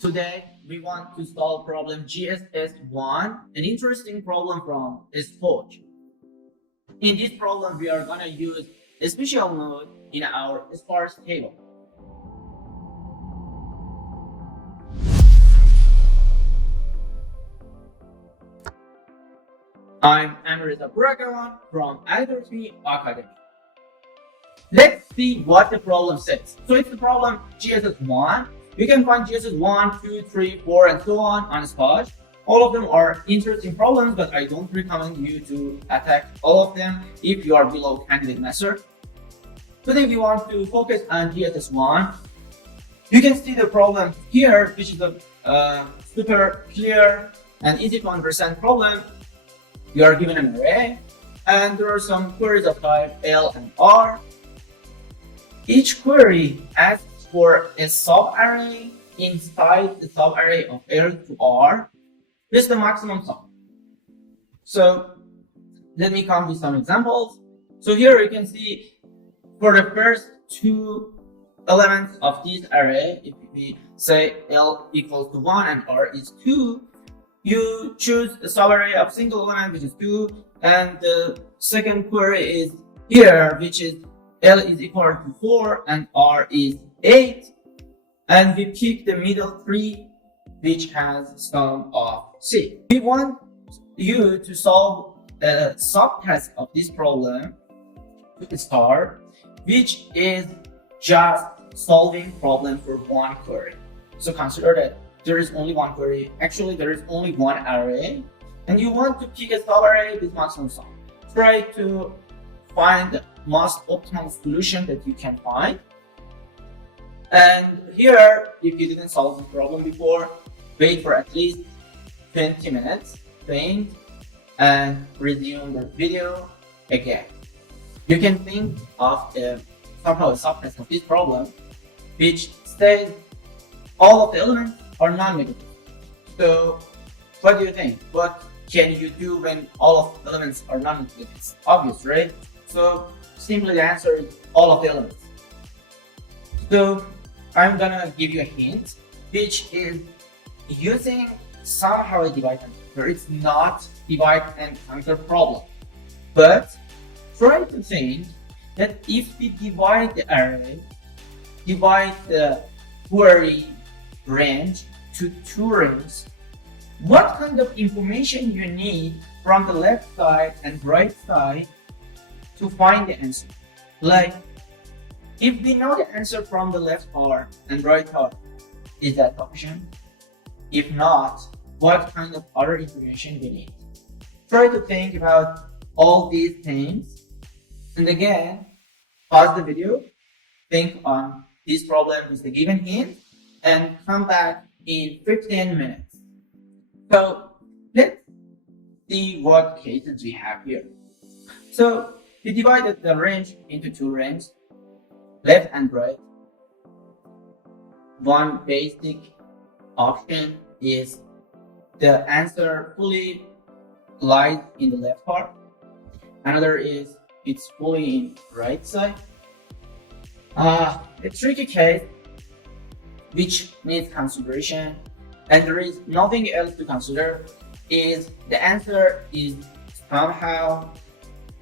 Today, we want to solve problem GSS1, an interesting problem from SPOJ. In this problem, we are going to use a special mode in our sparse table. I'm Amrita Burakawan from Algorithm Academy. Let's see what the problem says. So it's the problem GSS1. You can find GSS1, 2, 3, 4, and so on SPOJ. All of them are interesting problems, but I don't recommend you to attack all of them if you are below candidate master. Today we want to focus on GSS1. You can see the problem here, which is a super clear and easy to understand problem. You are given an array, and there are some queries of type L and R. Each query asks for a subarray inside the subarray of L to R with the maximum sum. So let me come with some examples. So here you can see for the first two elements of this array, if we say L equals to 1 and R is 2, you choose a subarray of single element, which is 2, and the second query is here, which is L is equal to 4 and R is 8, and we pick the middle 3, which has sum of 6. We want you to solve a subtask of this problem to start, which is just solving problem for one query. So consider that there is only one query. Actually, there is only one array, and you want to pick a subarray with maximum sum. Try to find the most optimal solution that you can find. And here, if you didn't solve the problem before, wait for at least 20 minutes, think, and resume the video again. You can think of somehow a subtask of this problem, which says all of the elements are non-negative. So, what do you think? What can you do when all of the elements are non-negative? It's obvious, right? So, simply the answer is all of the elements. So, I'm gonna give you a hint, which is using somehow a divide and conquer. It's not divide and conquer problem, but try to think that if we divide the array, divide the query range to two ranges, what kind of information you need from the left side and right side to find the answer? Like, if we know the answer from the left part and right part, is that sufficient? If not, what kind of other information we need? Try to think about all these things, and again, pause the video, think on this problem with the given hint, and come back in 15 minutes. So let's see what cases we have here. So we divided the range into two ranges, left and right. One basic option is the answer fully lies in the left part. Another is it's fully in right side. A tricky case which needs consideration, and there is nothing else to consider, is the answer is somehow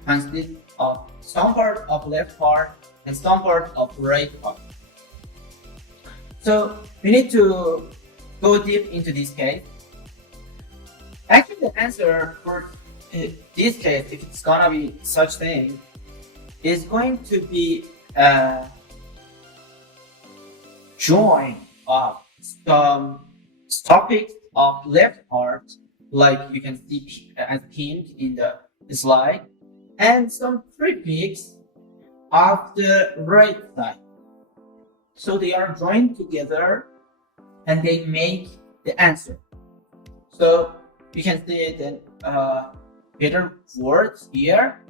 consists of some part of left part and some part of right part. So we need to go deep into this case. Actually, the answer for this case, if it's gonna be such thing, is going to be a join of some suffix of left part, like you can see as pinned in the slide, and some prefix of the right side. So they are joined together and they make the answer. So you can see it in better words here.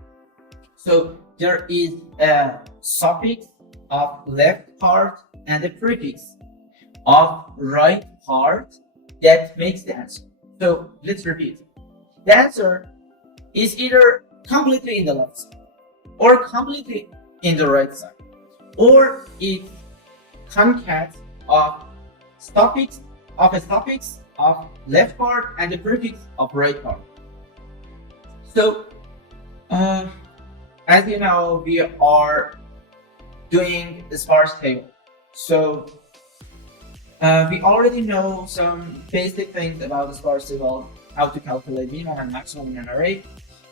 So there is a suffix of left part and a prefix of right part that makes the answer. So let's repeat. The answer is either completely in the left side or completely in the right side, or it concatenates of suffix of a suffix of left part and the prefix of right part. So as you know, we are doing the sparse table. So we already know some basic things about the sparse table, how to calculate minimum and maximum in an array.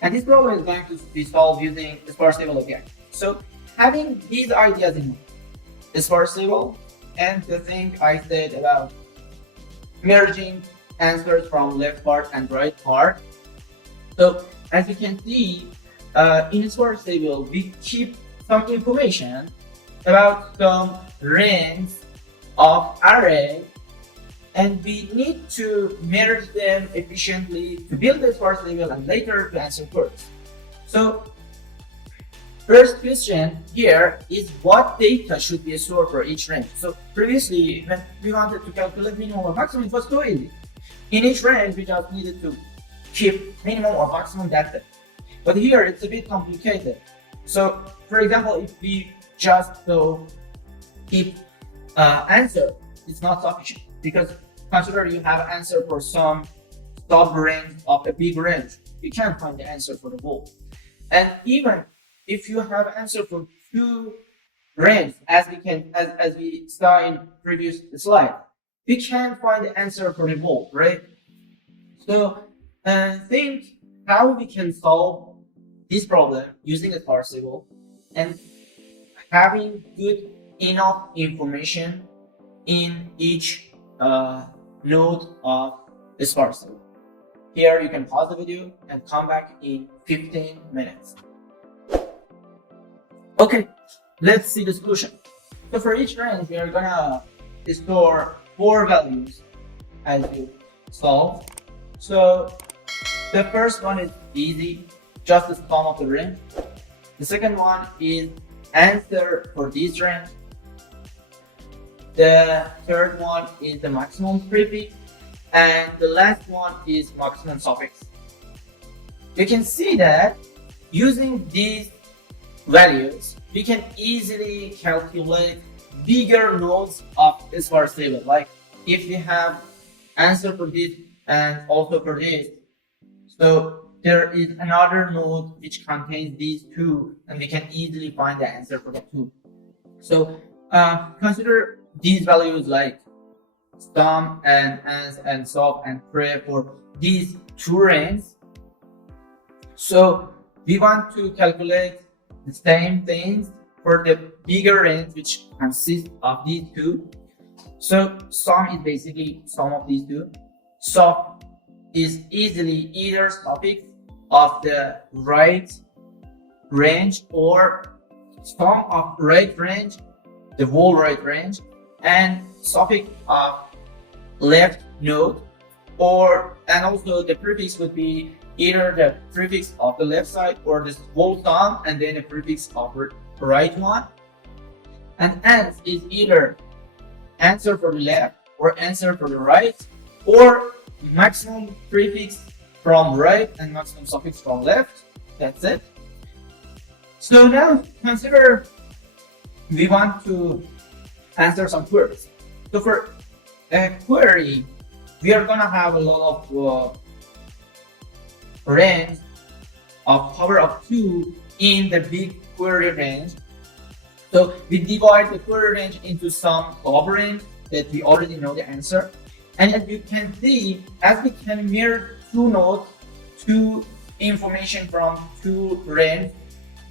And this problem is going to be solved using the sparse table again. So having these ideas in mind, the sparse table and the thing I said about merging answers from left part and right part. So as you can see, in sparse table, we keep some information about some range of array, and we need to merge them efficiently to build the sparse table and later to answer queries. So first question here is what data should be stored for each range. So previously, when we wanted to calculate minimum or maximum, it was so easy. In each range, we just needed to keep minimum or maximum data. But here, it's a bit complicated. So for example, if we just keep answer, it's not sufficient, because consider you have answer for some sub-range of a big range. You can't find the answer for the whole. And even if you have answer for two ranges, as we saw in previous slide, we can't find the answer for the whole, right? So think how we can solve this problem using a sparse table and having good enough information in each node of the sparse table. Here you can pause the video and come back in 15 minutes. Okay, let's see the solution. So for each range, we are gonna store 4 values as you solve. So the first one is easy, just the sum of the range. The second one is answer for this range. The third one is the maximum prefix, and the last one is maximum suffix. You can see that using these values, we can easily calculate bigger nodes of a sparse table. Like if we have answer for this and also for this, so there is another node which contains these two, and we can easily find the answer for the two. So consider these values like sum and ans and sub and pre for these two ranges. So we want to calculate the same things for the bigger range, which consists of these two. So sum is basically sum of these two. Sub is easily either suffix of the right range or sum of right range, the whole right range, and suffix of left node, and also the prefix would be either the prefix of the left side or this whole sum and then a prefix of the right one. And ans is either answer for the left or answer for the right, or maximum prefix from right and maximum suffix from left. That's it. So now consider we want to answer some queries. So for a query, we are gonna have a lot of range of power of 2 in the big query range. So we divide the query range into some sub-range that we already know the answer. And as you can see, as we can mirror two nodes, two information from two range,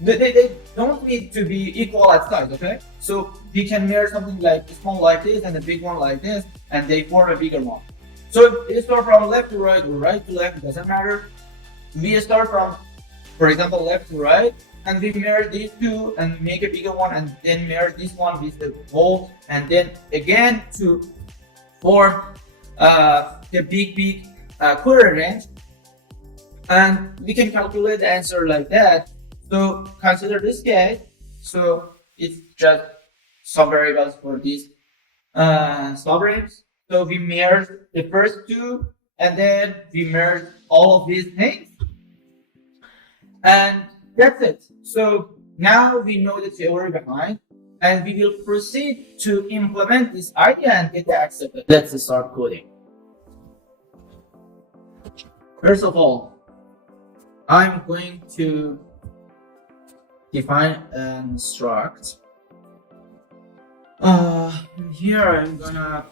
they don't need to be equal at size, okay? So we can mirror something like small like this and a big one like this, and they form a bigger one. So if you start from left to right or right to left, it doesn't matter. We start from, for example, left to right, and we mirror these two and make a bigger one, and then mirror this one with the whole, and then again to form the big query range. And we can calculate the answer like that. So consider this case. So it's just some variables for these subrange. So we merge the first two, and then we merge all of these things, and that's it. So now we know the theory behind, and we will proceed to implement this idea and get the accepted. Let's start coding. First of all, I'm going to define an struct. Here I'm gonna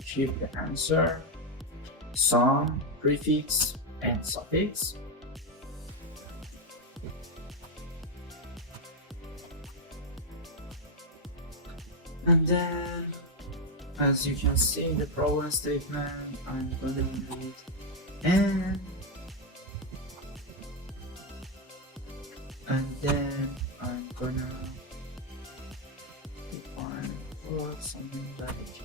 keep the answer, sum, prefix, and suffix. And then, as you can see in the problem statement, I'm gonna need and then I'm gonna define for something like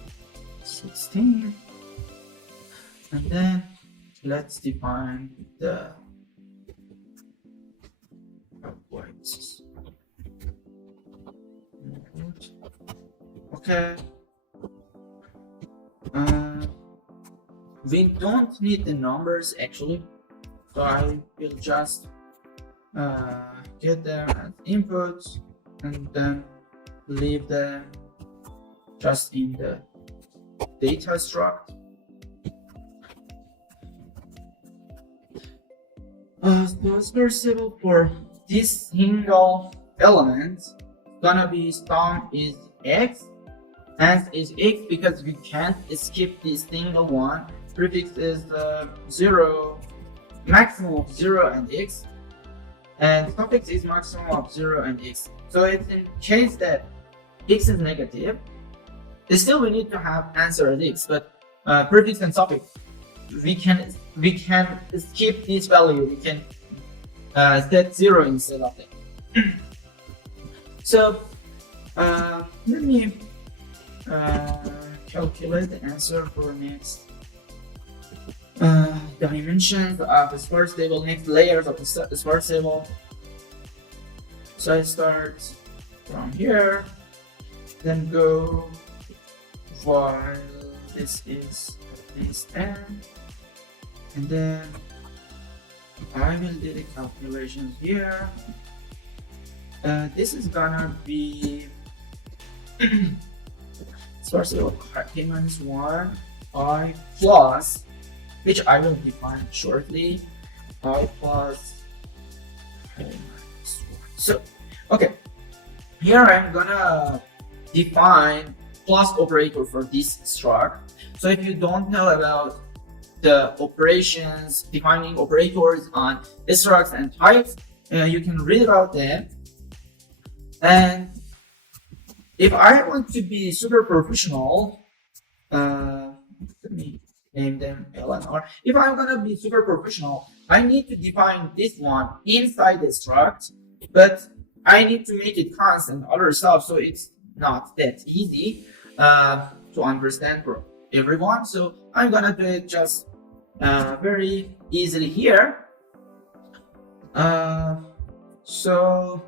16, and then let's define the weights. Okay. We don't need the numbers actually, so I will just get them as inputs and then leave them just in the data struct. So Sparse Table for this single element gonna be sum is x, and is x because we can't skip this single one. Prefix is 0, maximum of 0 and x, and suffix is maximum of 0 and x. So it's in case that x is negative, still we need to have answer as x, but prefix and suffix, we can skip this value. We can set 0 instead of that. So let me calculate the answer for next dimensions of the Sparse Table, next layers of the Sparse Table. So I start from here, then go while this is this end, and then I will do the calculations here. This is gonna be Sparse Table k minus 1 I plus, which I will define shortly, I plus k minus 1. So, okay, here I'm gonna define plus operator for this struct. So if you don't know about the operations, defining operators on structs and types, you can read about them. And if I want to be super professional, let me name them L and R. If I'm gonna be super professional, I need to define this one inside the struct, but I need to make it constant other stuff, so it's not that easy to understand for everyone. So I'm gonna do it just very easily here. So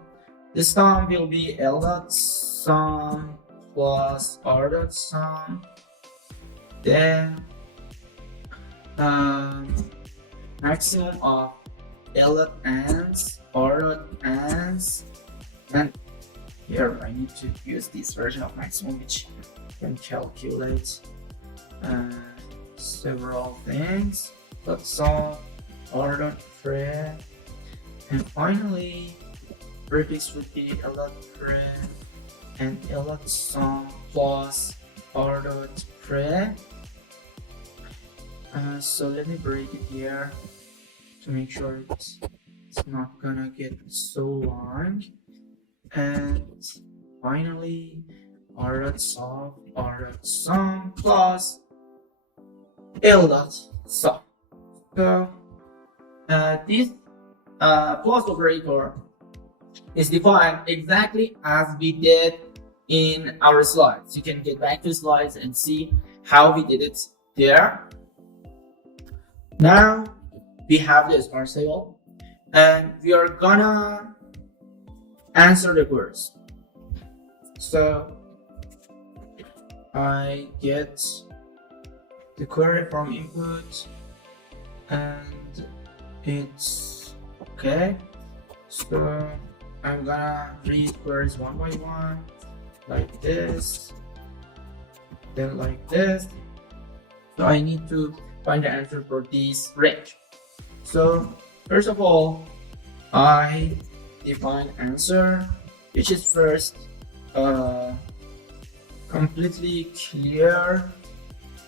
the sum will be L dot sum plus R dot sum, then maximum of L dot ends, R dot ends, and here I need to use this version of maximum which can calculate several things. Dot sum, R dot pre, and finally prefix would be L dot pre and L dot sum plus R dot pre. So let me break it here to make sure it's not gonna get so long. And finally R dot sum plus L dot sum. So this plus operator is defined exactly as we did in our slides. You can get back to slides and see how we did it there. Now we have the Sparse Table and we are gonna answer the queries. So I get the query from input and it's okay. So I'm gonna read words one by one, like this, then like this. So I need to find the answer for this range. So first of all, I define answer, which is first completely clear,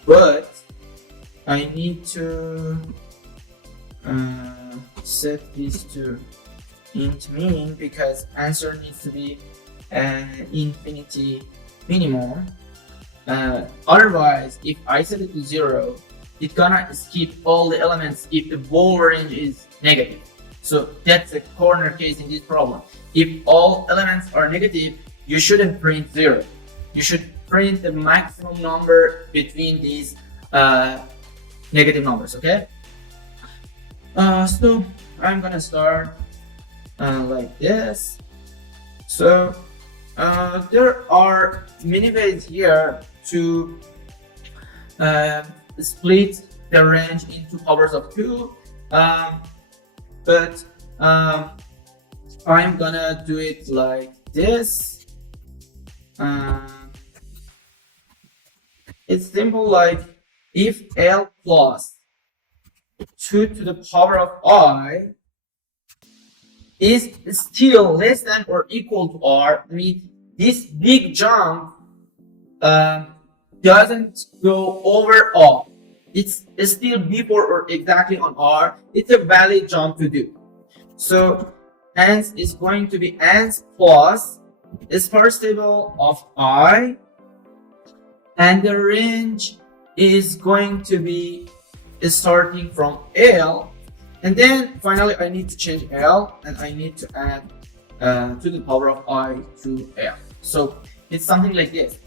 but I need to set this to int min because answer needs to be infinity minimum. Otherwise, if I set it to 0, it's gonna skip all the elements if the whole range is negative. So that's a corner case in this problem. If all elements are negative, you shouldn't print 0. You should print the maximum number between these negative numbers, okay? So I'm gonna start like this. So there are many ways here to split the range into powers of 2, but I'm gonna do it like this. It's simple, like if L plus 2 to the power of I is still less than or equal to R, I mean, this big jump doesn't go over R. It's still before or exactly on R. It's a valid jump to do. So hence it's going to be ans plus the sparse table of I, and the range is going to be starting from L, and then finally I need to change L and I need to add to the power of I to L. So it's something like this.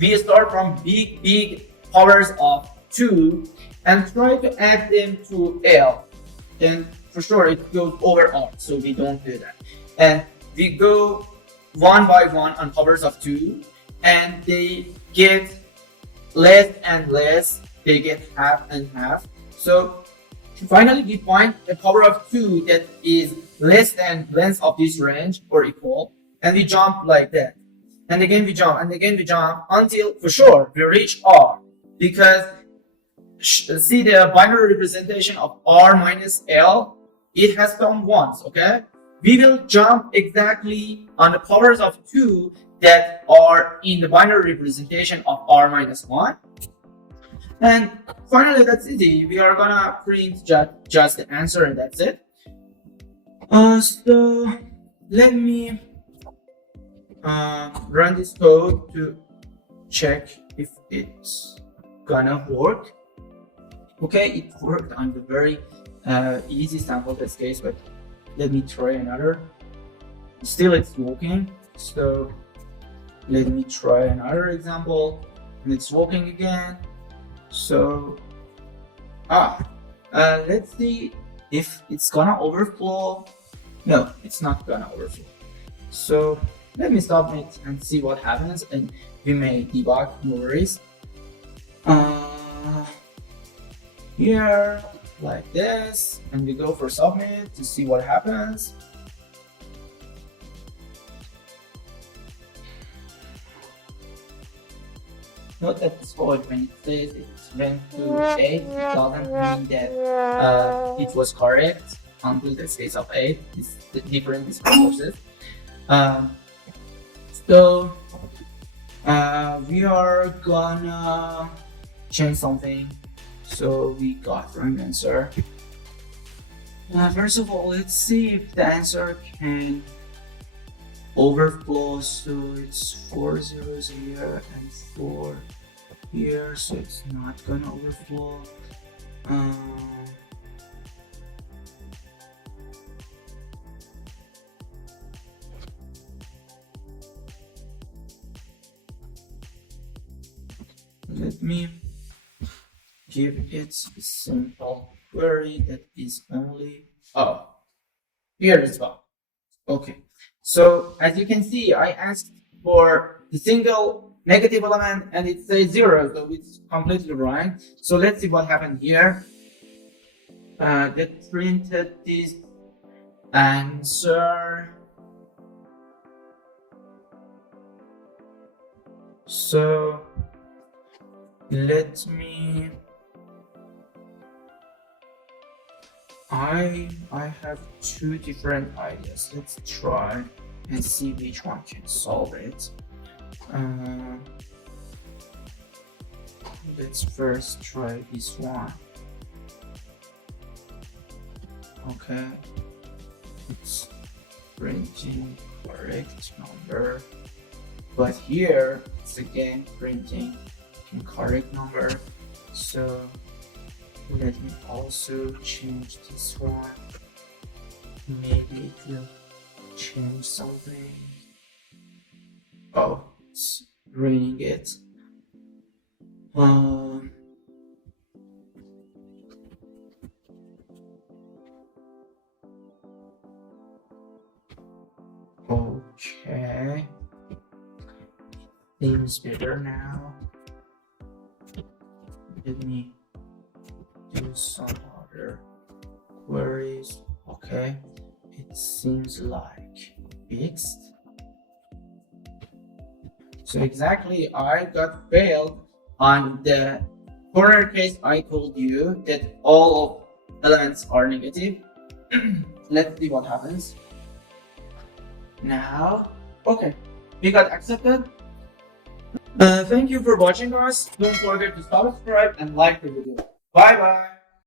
We start from big powers of 2 and try to add them to L. Then for sure it goes over R, so we don't do that. And we go one by one on powers of 2, and they get less and less. They get half and half. So finally we find a power of 2 that is less than length of this range or equal, and we jump like that. And again we jump, and again we jump until for sure we reach R. Because see the binary representation of R minus L, it has some ones, okay? We will jump exactly on the powers of 2 that are in the binary representation of R minus 1. And finally, that's easy. We are gonna print just the answer, and that's it. So let me run this code to check if it's gonna work. Okay, it worked on the very easy sample test case, but let me try another. Still it's working, so let me try another example, and it's working again. So let's see if it's gonna overflow. No, it's not gonna overflow. So let me stop it and see what happens, and we may debug, no worries. Here like this, and we go for submit to see what happens. Note that the SPOJ, when it says it went to 8, it doesn't mean that it was correct until the space of 8. It's different discourses. So we are gonna change something. So we got wrong answer. First of all, let's see if the answer can overflow. So it's 4 zeros here and 4 here, so it's not gonna overflow. Let me give it a simple query that is only, here it's gone. Okay, so as you can see, I asked for the single negative element and it says 0, so it's completely wrong. So let's see what happened here. That printed this answer So let me. I have two different ideas. Let's try and see which one can solve it. Let's first try this one. Okay, it's printing correct number, but here it's again printing incorrect number. So let me also change this one. Maybe it will change something. Oh, it's reading it. Okay, seems better now. Let me do some other queries. Okay, it seems like fixed. So exactly, I got failed on the corner case. I told you that all elements are negative. Let's see what happens now. Okay, we got accepted. Thank you for watching us. Don't forget to subscribe and like the video. Bye bye.